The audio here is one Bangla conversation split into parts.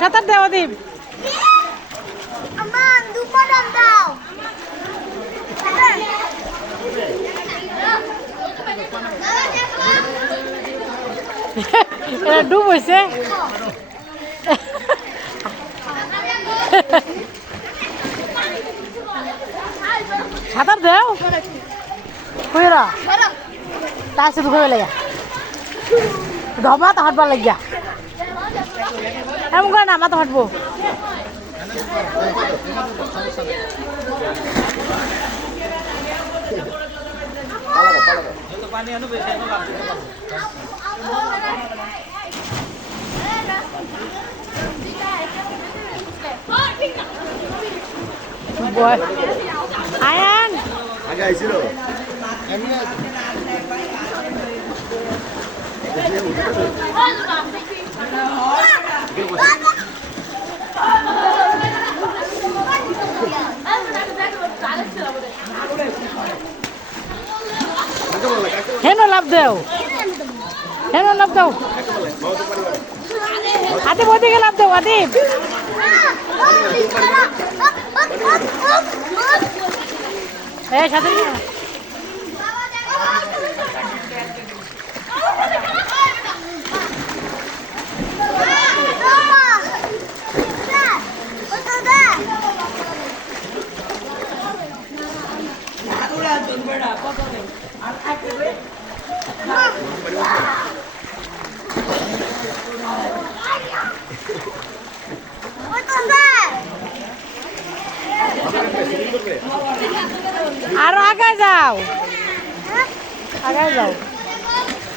সাঁতার দাও অদীপ। এটা ডুব হয়েছে। সাঁতার দেও কইরা তার সাথে ঘুরে লাগা ধবা তো হাঁটবার লাগিয়া এমন করে না মাথা হাঁটবো। আয়ান আগে আইছিল হেন লাভ দেও হেন লাভ দাও আদিপ ওদিকে লাভ দেও আদিপ। এই সাথে আরো আগে যাও আগে যাও।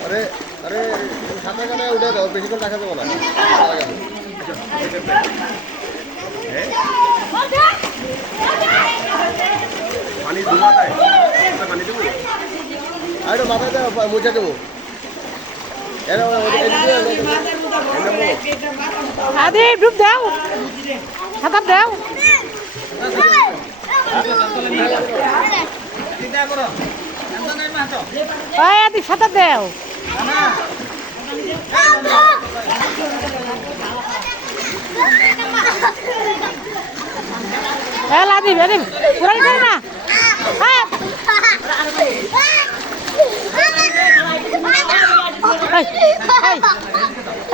আরে আরে সাঁতার কাটায় উঠে দাও, বেশিক্ষণ রাখা যাবো না। পানি দু মাথায় পানি দেবো আর মাথায় দেবো মুছে দেবো। আদি ডুব দাও সাঁতার দাও। ওই আদি সাঁতার দাও। আদিব আদিব পুরান করে না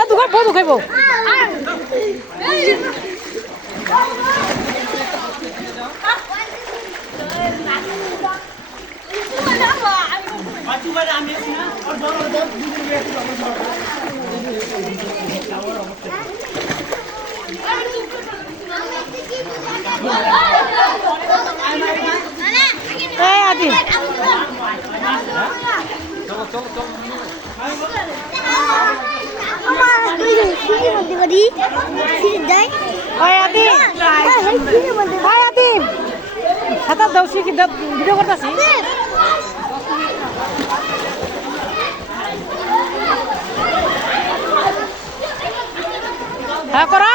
দুখাই বউ দুখাইব আদিব সাঁতার দাও শিখি ভিডিও করতেছি। হ্যাঁ করা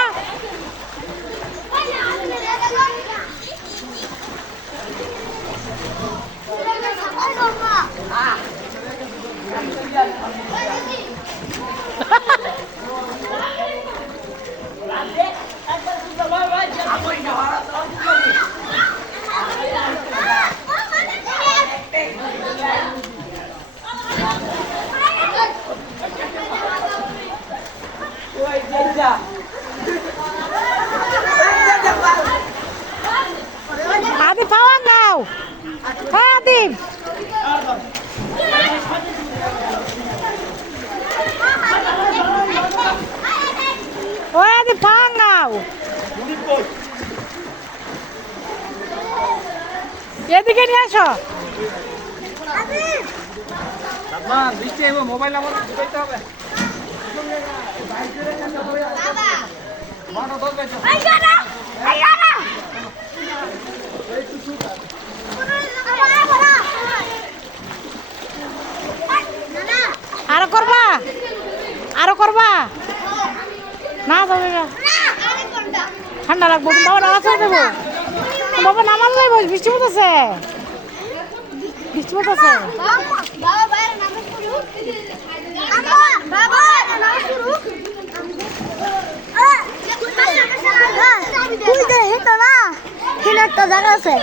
আদি পাওয়া নাও আদি ওই আদি পাওয়া নাও এদিকে নিয়ে আসো। মোবাইল আমার ঢুকাইতে হবে। আরো করবা আরো করবা না যাবে ঠান্ডা লাগবো বাবা নামা চলে দেবো বাবা নামাল যাইব বৃষ্টি পড়তেছে বৃষ্টি পড়তেছে। একটা জায়গা আছে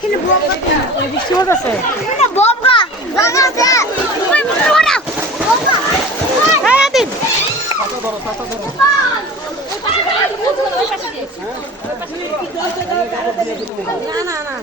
কিন্তু বম বৃষ্টি হচ্ছে বম গা জায়গা আছে ওই বড় বম গা হ্যাঁ আদিন না না না